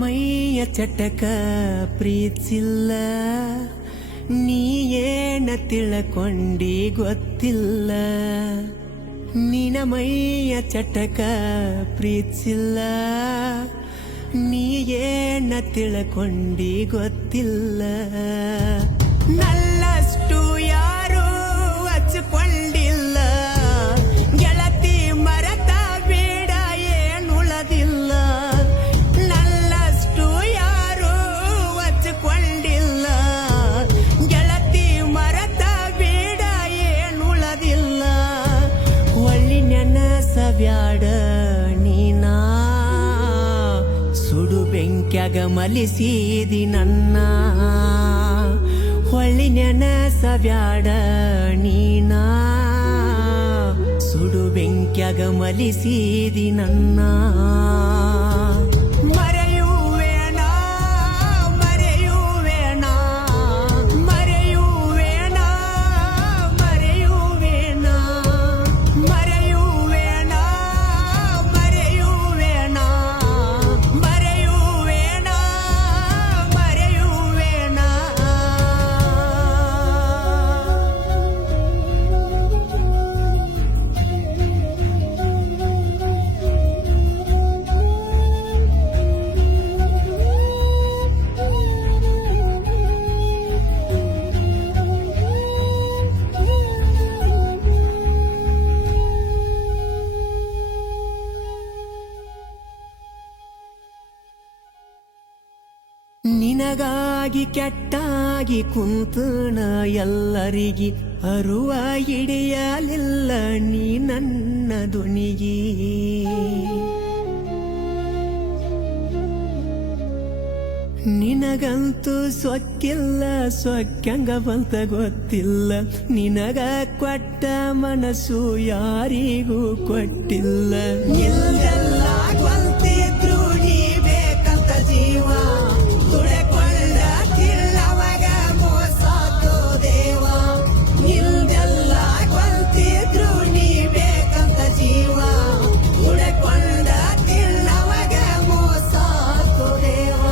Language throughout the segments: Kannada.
ಮೈಯ ಚಟಕ ಪ್ರೀತಿಸಿಲ್ಲ, ನೀ ಏನ ತಿಳ್ಕೊಂಡಿ ಗೊತ್ತಿಲ್ಲ. ನಿನ ಮೈಯ ಚಟಕ ಪ್ರೀತಿಸಿಲ್ಲ, ನೀ ಏನ ತಿಳ್ಕೊಂಡಿ ಗೊತ್ತಿಲ್ಲ. ನಲ್ಲಷ್ಟು ಯಾರೂ ಹಚ್ಕೊಂಡಿಲ್ಲ, ಗೆಳತಿ ಮರತ ಬೇಡ ಏನುಳದಿಲ್ಲ. ನಲ್ಲಷ್ಟು ಯಾರೂ ಹಚ್ಕೊಂಡಿಲ್ಲ, ಗೆಳತಿ ಮರತ ಬೇಡ ಏನುಳದಿಲ್ಲ. ಒಳ್ಳಿ ನೆನಸಬ್ಯಾಡ ನೀನಾ, ಸುಡು ಬೆಂಕ್ಯಾಗ ಮಲಿಸಿದಿ ನನ್ನ. ಹೊಳ್ಳಿ ನೆನಸಬ್ಯಾಡ ನೀನಾ, ಸುಡು ಬೆಂಕ್ಯಾಗ ಮಲಿಸಿದಿ ನನ್ನ. ಮರೆಯುವೇಣ ಮರೆಯುವೇಣ ಮರೆಯುವೇಣ ಮರೆಯುವೇಣ ಮರೆಯುವೇಣ ಮರೆಯುವೇಣ ಮರೆಯುವೇಣ ಮರೆಯುವೇಣ. ನಿನಗಾಗಿ ಕೆಟ್ಟಾಗಿ ಕುಂತನ ಎಲ್ಲರಿಗಿ, ಅರುವ ಹಿಡಿಯಲಿಲ್ಲ ನೀ ನನ್ನ ಧ್ವನಿಗಿ. ನಿನಗಂತೂ ಸೊಕ್ಕಿಲ್ಲ, ಸೊಕ್ಕಂಗ ಬಂತ ಗೊತ್ತಿಲ್ಲ. ನಿನಗ ಕೊಟ್ಟ ಮನಸ್ಸು ಯಾರಿಗೂ ಕೊಟ್ಟಿಲ್ಲ. ಇಲ್ಲೆಲ್ಲ ಗೊಂತಿದ್ರು ನೀ ಬೇಕಂತ ಜೀವ, ತುಳೆಕೊಳ್ಳತಿಲ್ಲವಾಗ ಮೋಸಾತೋ ದೇವ. ಇಲ್ಲೆಲ್ಲ ಗೊಂತಿದ್ರು ನೀ ಬೇಕಂತ ಜೀವ, ತುಳೆಕೊಳ್ಳತಿಲ್ಲವಾಗ ಮೋಸಾತೋ ದೇವ.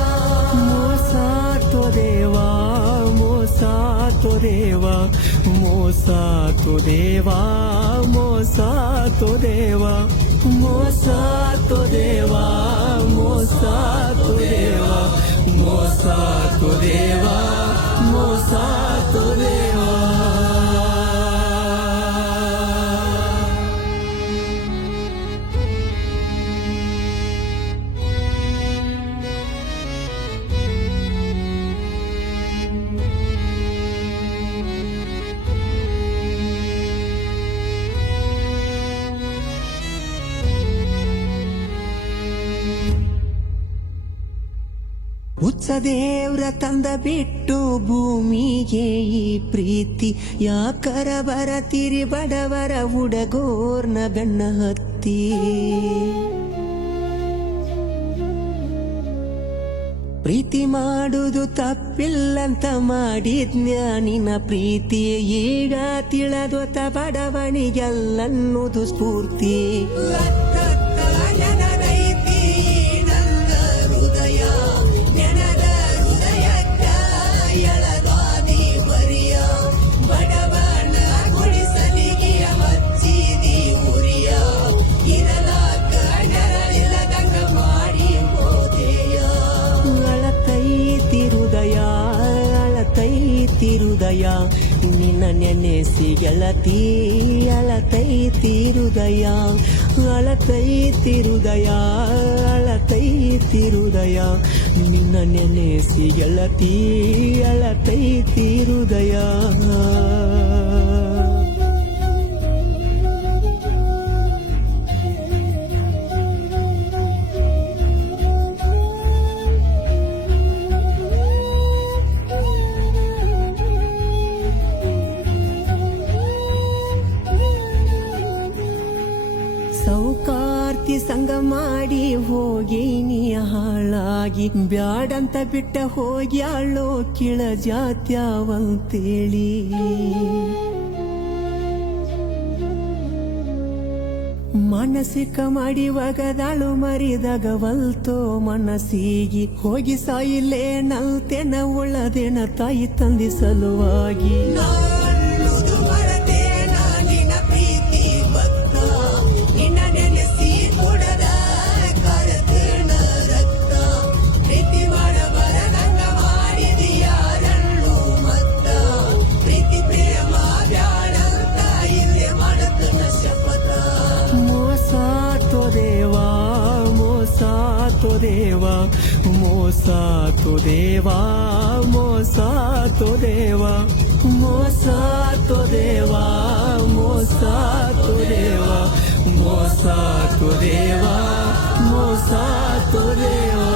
ಮೋಸಾತೋ ದೇವ ಮೋಸಾತೋ ದೇವ ಮೋಸಾತೋ ದೇವ ಮೋಸಾತೋ ದೇವ ಮೋಸಾತೋ ದೇವ ಮೋಸಾತೋ ದೇವ ಮೋಸಾತೋ ದೇವ ಮೋಸಾತೋ ದೇವ. ಹುಚ್ಚ ದೇವ್ರ ತಂದ ಬಿಟ್ಟು ಭೂಮಿಗೆ ಈ ಪ್ರೀತಿ, ಯಾಕರ ಬರತಿರಿ ಬಡವರ ಹುಡಗೋರ್ನ ಬೆನ್ನ ಹತ್ತಿ. ಪ್ರೀತಿ ಮಾಡುದು ತಪ್ಪಿಲ್ಲಂತ ಮಾಡಿದ್ನ್ಯ ನಿನ್ನ ಪ್ರೀತಿ, ಈಗ ತಿಳಿದೊತ್ತ ಬಡವಣಿಗೆಲ್ಲನ್ನುದು ಸ್ಫೂರ್ತಿ. ಹೃದಯ ನಿನ್ನ ನೆನೆಸಿ ಗೆಳತಿ, ಅಳತೈತಿ ಹೃದಯ, ಅಳತೈತಿ ಹೃದಯ, ಅಳತೈತಿ ಹೃದಯ. ನಿನ್ನ ನೆನೆಸಿ ಗೆಳತಿ, ಅಳತೈತಿ ಹೃದಯ. ಸೌಕಾರ್ತಿ ಸಂಗ ಮಾಡಿ ಹೋಗಿ ನೀ ಹಾಳಾಗಿ, ಬ್ಯಾಡಂತ ಬಿಟ್ಟ ಹೋಗ್ಯಾಳೋ ಕಿಳ ಜಾತ್ಯಾವಂತೇಳಿ. ಮಾನಸಿಕ ಮಾಡಿ ಒಗದಾಳು ಮರಿದಾಗವಲ್ತೋ ಮನಸ್ಸಿಗೆ ಹೋಗಿ ಸಾಯಿಲ್ಲೇ ನಲ್ತೆನ ಉಳ್ಳದೇನ ತಾಯಿ ತಂದಿ ಸಲುವಾಗಿ ಮೋಸ ತೋ ದೇವಾ ಮೋಸ ತೋ ದೇವಾ ಮೋಸ ತೋ ದೇವಾ ಮೋಸ ತೋ ದೇವಾ ಮೋಸ ತೋ ದೇವಾ ಮೋಸ ತೋ ದೇವಾ